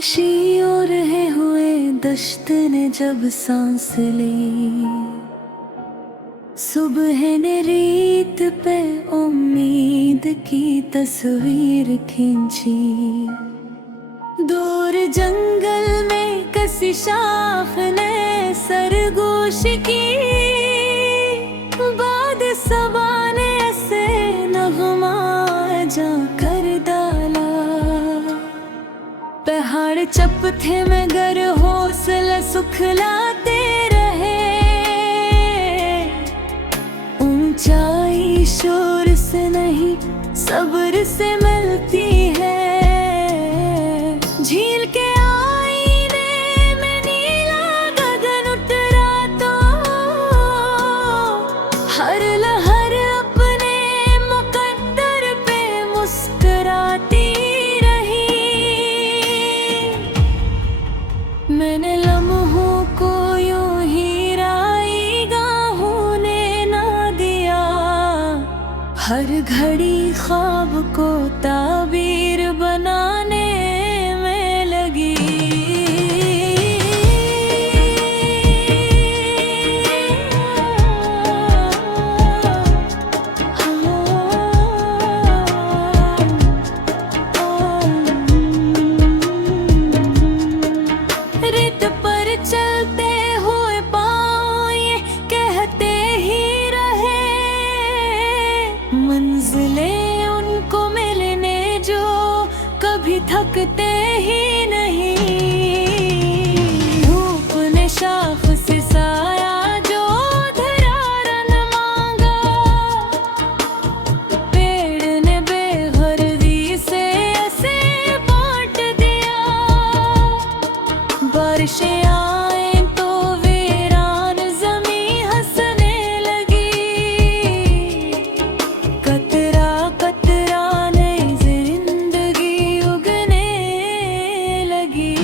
खामोशी और रहे हुए दश्त ने जब सांस ली, सुबह ने रीत पे उम्मीद की तस्वीर खींची। दूर जंगल में कसी शाख ने सरगोश की, बाद सबा ने ऐसे नगमा जा कर डाला। पहाड़ चप थे मगर हौसला सुखलाते रहे, ऊंचाई शोर से नहीं सब्र से मिलती है। झील के आईने में नीला गगन उतरा तो हर लहर अपने मुकद्दर पे मुस्कुराती रही। मैंने लम्हों को यूं ही राई गाहों ने ना दिया, हर घड़ी ख्वाब को ताबीर बनाने में लगी। रेत पर चलते हुए पाँव ये कहते ही रहे, मंजिलें उनको मिलने जो कभी थकते ही नहीं। धूप ने शाख से साया जो धरारन मांगा, पेड़ ने बेगर्दी से ऐसे बांट दिया। बारिशें आए तो वीरान ज़मीं हंसने लगी, कतरा कतरा नई जिंदगी उगने लगी।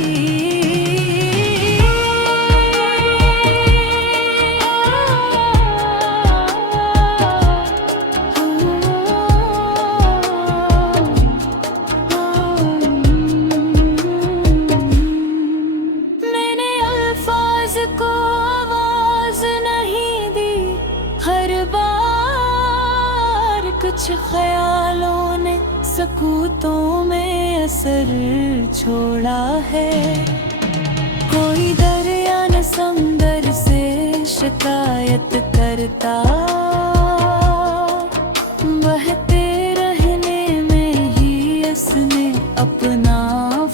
मैंने अल्फाज को आवाज नहीं दी, हर बार कुछ ख्यालों ने सकूतों में असर छोड़ा है। कोई दरिया न समंदर से शिकायत करता, बहते रहने में ही उसने अपना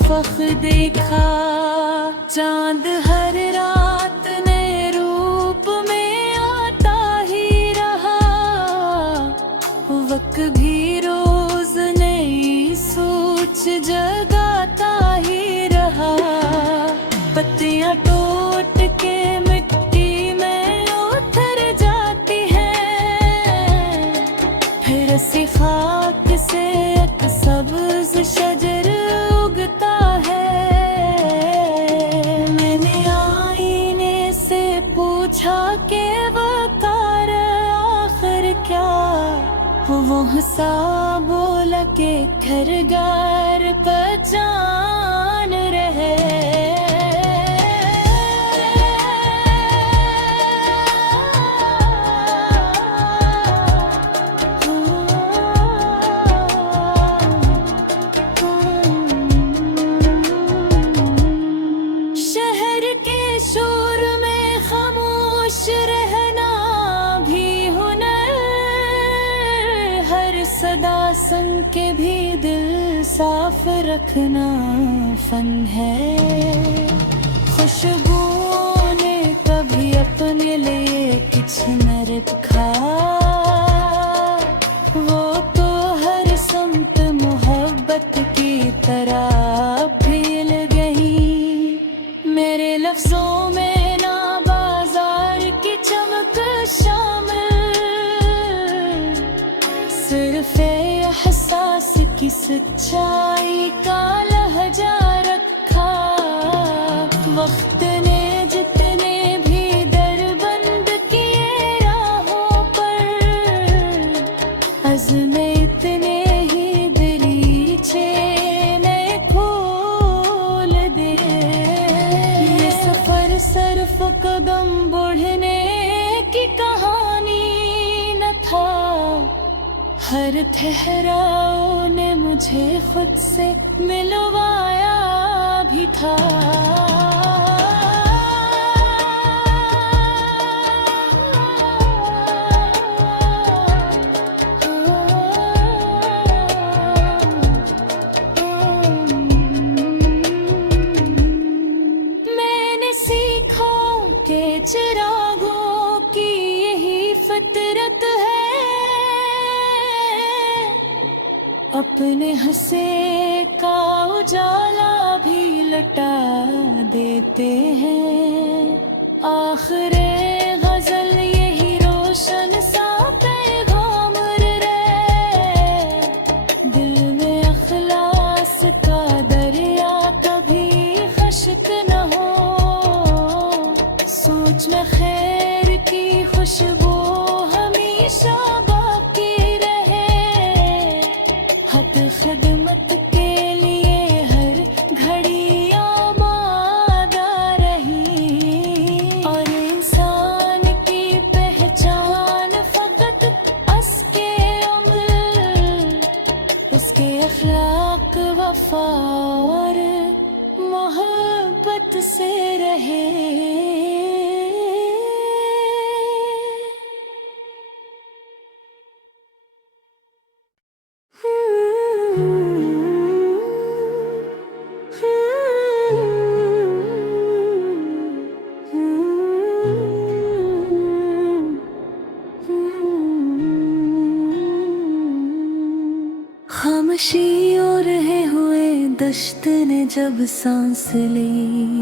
फख्र देखा। चांद हर रात नए रूप में आता ही रहा, वक्त भी रोज नई सोच जगाता ही रहा। पत्तियां टूट के मिट्टी में उतर जाती हैं, फिर ऐसी खाक से एक सब्ज शजर उगता है। मैंने आईने से पूछा कि वकार आखिर क्या, वो हंसा बोला कि घरगार पहचान रहे। शहर के शोर में खामोश रहना भी हुनर, हर सदा सुन के भी दिल साफ रखना फन है। खुशबुओं ने कभी अपने लिए कुछ न रखा, वो तो हर समत मोहब्बत की तरह फैल गई। मेरे लफ्जों में ना बाजार की चमक शामिल, सिर्फ एहसास की सच्चाई का लहजा रखा। वक्त ने जितने भी दर बंद किए राहों पर, अज़्म इतने ही दरीचे नए खोल कदम बढ़ने की कहानी न था। हर ठहराव ने मुझे खुद से मिलवाया भी था। मैंने सीखा कि चिरागों की यही फितरत है, अपने हंसे का उजाला भी लटा देते हैं। आखिरे गजल यही रोशन सा पैगाम रहे, दिल में अखलास का दरिया कभी खश्क न हो। सोच में खैर की खुशबू हमेशा बाकी रहे, हद खिदमत के लिए हर घड़ी आमादा रही। और इंसान की पहचान फकत अस्के अमल, उसके अखलाक वफा और मोहब्बत से रहे। खामोशी और रहे हुए दश्त ने जब सांस ली,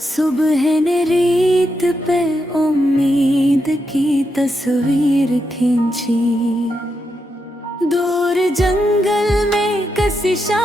सुबह ने रीत पे उम्मीद की तस्वीर खींची। दूर जंगल में कशिशा